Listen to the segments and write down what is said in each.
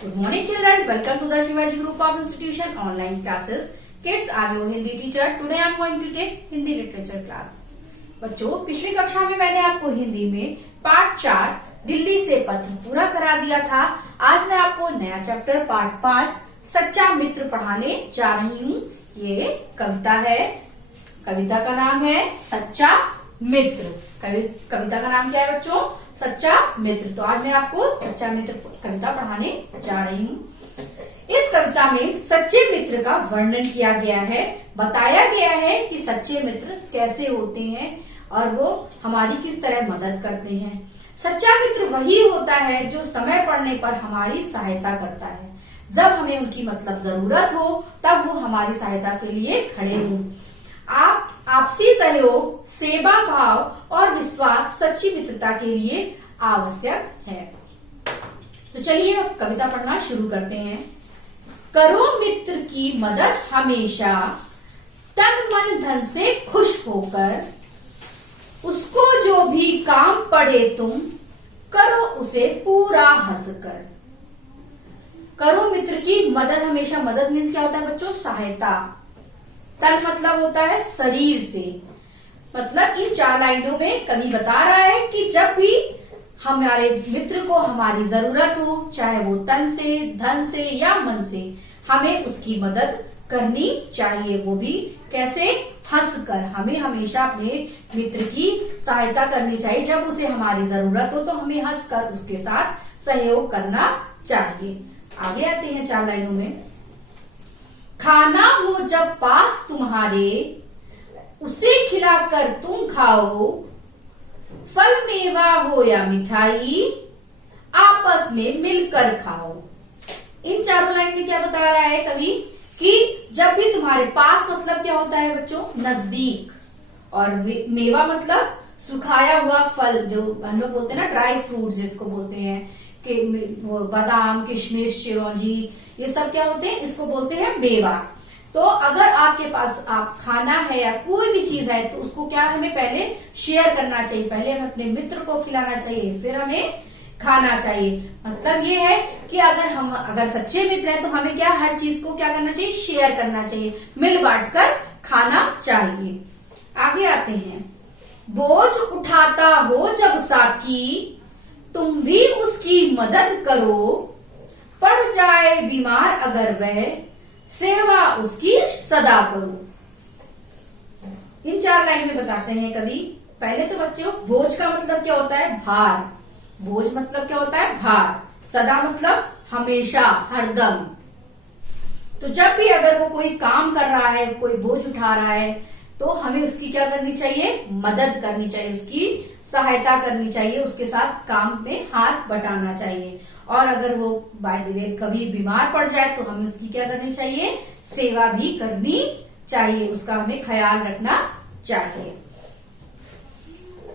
Good morning children, welcome to the Shivaji Group of Institution online classes. Kids, I am your Hindi teacher. Today I am going to take Hindi literature class. बच्चों, पिछली कक्षा में मैंने आपको हिंदी में part 4 Delhi से पत्र पूरा करा दिया था। आज मैं आपको नया चैप्टर पार्ट 5 सच्चा मित्र पढ़ाने जा रही हूँ। ये कविता है, कविता का नाम है सच्चा मित्र। कविता का नाम क्या है बच्चों? सच्चा मित्र। तो आज मैं आपको सच्चा मित्र कविता पढ़ाने जा रही हूँ। इस कविता में सच्चे मित्र का वर्णन किया गया है, बताया गया है कि सच्चे मित्र कैसे होते हैं और वो हमारी किस तरह मदद करते हैं। सच्चा मित्र वही होता है जो समय पड़ने पर हमारी सहायता करता है। जब हमें उनकी मतलब जरूरत हो तब वो हमारी सहायता के लिए खड़े हों। आपसी सहयोग, सेवा भाव और विश्वास सच्ची मित्रता के लिए आवश्यक है। तो चलिए अब कविता पढ़ना शुरू करते हैं। करो मित्र की मदद हमेशा, तन मन धन से खुश होकर, उसको जो भी काम पड़े तुम, करो उसे पूरा हंसकर। करो मित्र की मदद हमेशा। मदद मीन्स क्या होता है बच्चों? सहायता। तन मतलब होता है शरीर से। मतलब इन 4 लाइनों में कवि बता रहा है कि जब भी हमारे मित्र को हमारी जरूरत हो, चाहे वो तन से, धन से या मन से, हमें उसकी मदद करनी चाहिए। वो भी कैसे? हंसकर। हमें हमेशा अपने मित्र की सहायता करनी चाहिए। जब उसे हमारी जरूरत हो तो हमें हंसकर उसके साथ सहयोग करना चाहिए। आगे आते हैं 4 लाइनों में। खाना हो जब पास तुम्हारे, उसे खिलाकर तुम खाओ, फल मेवा हो या मिठाई, आपस में मिलकर खाओ। इन 4 लाइन में क्या बता रहा है कवि कि जब भी तुम्हारे पास मतलब क्या होता है बच्चों? नजदीक। और मेवा मतलब सुखाया हुआ फल, जो हम लोग बोलते हैं ना ड्राई फ्रूट्स जिसको बोलते हैं, कि बादाम, किशमिश, चिरौंजी, ये सब क्या होते हैं? इसको बोलते हैं मेवा। तो अगर आपके पास आप खाना है या कोई भी चीज है तो उसको क्या हमें पहले शेयर करना चाहिए। पहले हमें अपने मित्र को खिलाना चाहिए, फिर हमें खाना चाहिए। मतलब ये है कि अगर सच्चे मित्र हैं तो हमें क्या हर चीज को क्या करना चाहिए? शेयर करना चाहिए, मिल बांट कर खाना चाहिए। आगे आते हैं। बोझ उठाता हो जब साथी, तुम भी उसकी मदद करो, पड़ जाए बीमार अगर वह, सेवा उसकी सदा करो। इन 4 लाइन में बताते हैं कवि। पहले तो बच्चों, बोझ का मतलब क्या होता है? भार। बोझ मतलब क्या होता है? भार। सदा मतलब हमेशा, हरदम। तो जब भी अगर वो कोई काम कर रहा है, कोई बोझ उठा रहा है, तो हमें उसकी क्या करनी चाहिए? मदद करनी चाहिए, उसकी सहायता करनी चाहिए, उसके साथ काम में हाथ बटाना चाहिए। और अगर वो बाय द वे कभी बीमार पड़ जाए तो हमें उसकी क्या करनी चाहिए? सेवा भी करनी चाहिए, उसका हमें ख्याल रखना चाहिए।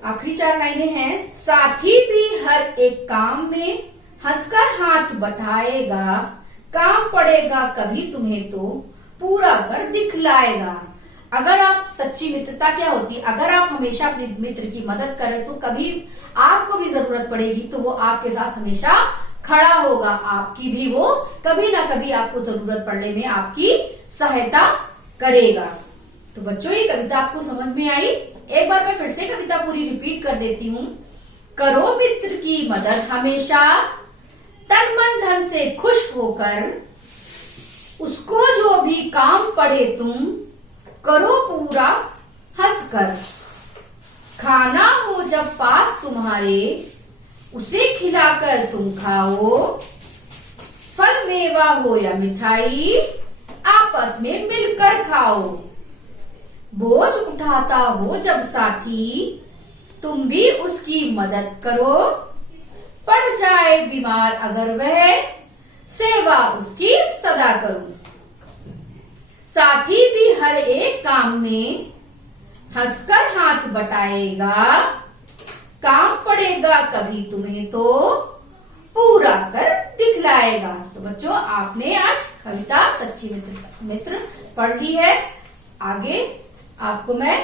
आखिरी 4 लाइनें हैं। साथी भी हर एक काम में हंसकर हाथ बटाएगा, काम पड़ेगा कभी तुम्हें तो पूरा कर दिखलाएगा। अगर आप सच्ची मित्रता क्या होती है? अगर आप हमेशा अपने मित्र की मदद करें तो कभी आपको भी जरूरत पड़ेगी तो वो आपके साथ हमेशा खड़ा होगा। आपकी भी वो कभी ना कभी आपको जरूरत पड़ने में आपकी सहायता करेगा। तो बच्चों, ये कविता आपको समझ में आई? एक बार मैं फिर से कविता पूरी रिपीट कर देती हूँ। करो मित्र की मदद हमेशा, तन मन धन से खुश होकर, उसको जो भी काम पड़े तुम, करो पूरा हंसकर। खाना हो जब पास तुम्हारे, उसे खिलाकर तुम खाओ, फल मेवा हो या मिठाई, आपस में मिलकर खाओ। बोझ उठाता हो जब साथी, तुम भी उसकी मदद करो, पड़ जाए बीमार अगर वह, सेवा उसकी सदा करो। साथी भी हर एक काम में हंसकर हाथ बटाएगा, काम पड़ेगा कभी तुम्हें तो पूरा कर दिखलाएगा। तो बच्चों, आपने आज कविता सच्ची मित्र पढ़ ली है। आगे आपको मैं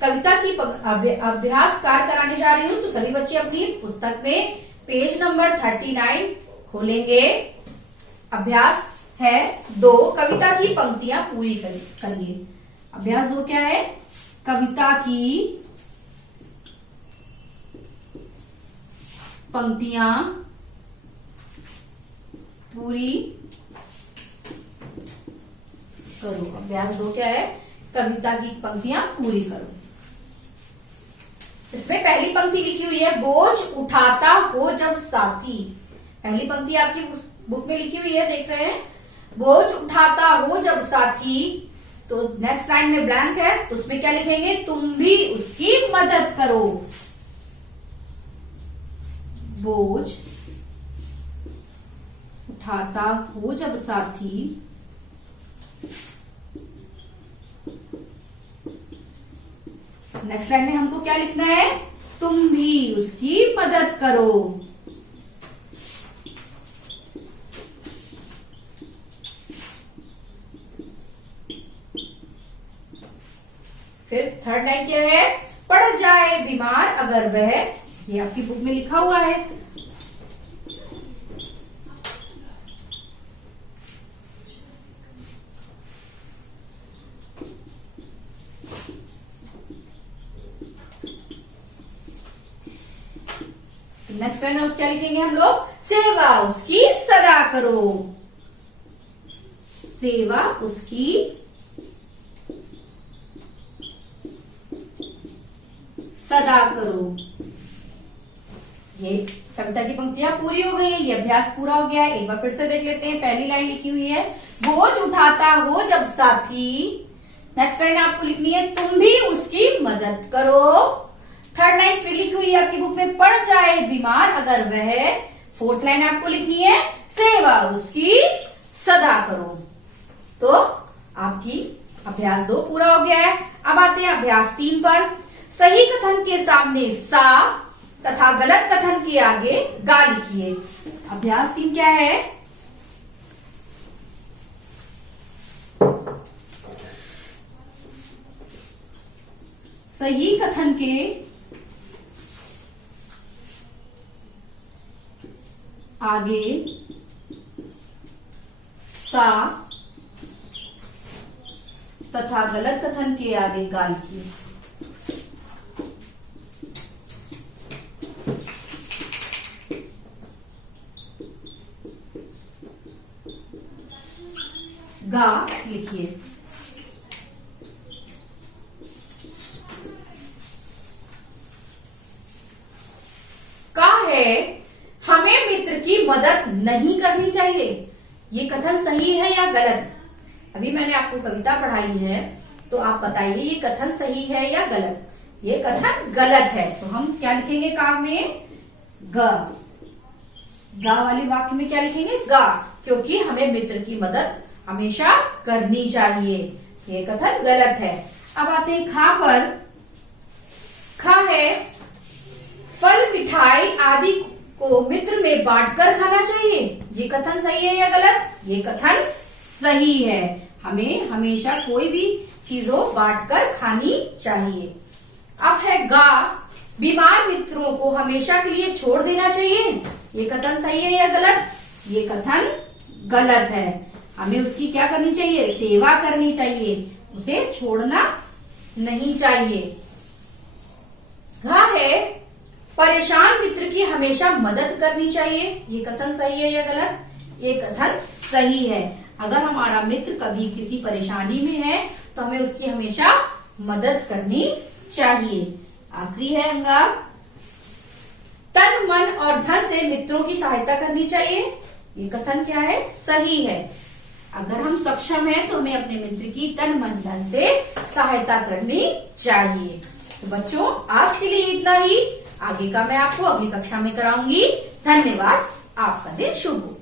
कविता की अभ्यास कार्य कराने जा रही हूँ। तो सभी बच्चे अपनी पुस्तक में पेज नंबर 39 खोलेंगे। अभ्यास है 2, कविता की पंक्तियां पूरी करिए। अभ्यास 2 क्या है? कविता की पंक्तियां पूरी करो। अभ्यास 2 क्या है? कविता की पंक्तियां पूरी करो। इसमें पहली पंक्ति लिखी हुई है, बोझ उठाता हो जब साथी। पहली पंक्ति आपकी बुक में लिखी हुई है, देख रहे हैं, बोझ उठाता हो जब साथी। तो नेक्स्ट लाइन में ब्लैंक है, तो उसमें क्या लिखेंगे? तुम भी उसकी मदद करो। बोझ उठाता हो जब साथी, नेक्स्ट लाइन में हमको क्या लिखना है? तुम भी उसकी मदद करो। फिर थर्ड लाइन क्या है? पड़ जाए बीमार अगर वह, ये आपकी बुक में लिखा हुआ है। नेक्स्ट लाइन में क्या लिखेंगे हम लोग? सेवा उसकी सदा करो। सेवा उसकी सदा करो। ये कविता की पंक्तियां पूरी हो गई है, ये अभ्यास पूरा हो गया है। एक बार फिर से देख लेते हैं। पहली लाइन लिखी हुई है, बोझ उठाता हो जब साथी। नेक्स्ट लाइन आपको लिखनी है, तुम भी उसकी मदद करो। थर्ड लाइन फिर लिखी हुई है आपकी बुक में, पड़ जाए बीमार अगर वह। फोर्थ लाइन आपको लिखनी है, सेवा उसकी सदा करो। तो आपकी अभ्यास 2 पूरा हो गया है। अब आते हैं अभ्यास 3 पर। सही कथन के सामने सा तथा गलत कथन के आगे गा लिखिए। अभ्यास 3 क्या है? सही कथन के आगे सा तथा गलत कथन के आगे गा लिखिए। गा लिखिए। का है, हमें मित्र की मदद नहीं करनी चाहिए। ये कथन सही है या गलत? अभी मैंने आपको कविता पढ़ाई है, तो आप बताइए ये कथन सही है या गलत? ये कथन गलत है, तो हम क्या लिखेंगे का में? ग। गा वाले वाक्य में क्या लिखेंगे? गा, क्योंकि हमें मित्र की मदद हमेशा करनी चाहिए। ये कथन गलत है। अब आते हैं खा पर। खा है, फल मिठाई आदि को मित्र में बांटकर खाना चाहिए। ये कथन सही है या गलत? ये कथन सही है। हमें हमेशा कोई भी चीजों बांटकर खानी चाहिए। अब है गा, बीमार मित्रों को हमेशा के लिए छोड़ देना चाहिए। ये कथन सही है या गलत? ये कथन गलत है। हमें उसकी क्या करनी चाहिए? सेवा करनी चाहिए, उसे छोड़ना नहीं चाहिए। घा है, परेशान मित्र की हमेशा मदद करनी चाहिए। ये कथन सही है या गलत? ये कथन सही है। अगर हमारा मित्र कभी किसी परेशानी में है तो हमें उसकी हमेशा मदद करनी चाहिए। आखिरी है अंगा, तन मन और धन से मित्रों की सहायता करनी चाहिए। ये कथन क्या है? सही है। अगर हम सक्षम हैं तो हमें अपने मित्र की तन मन धन से सहायता करनी चाहिए। तो बच्चों, आज के लिए इतना ही। आगे का मैं आपको अगली कक्षा में कराऊंगी। धन्यवाद। आपका दिन शुभ हो।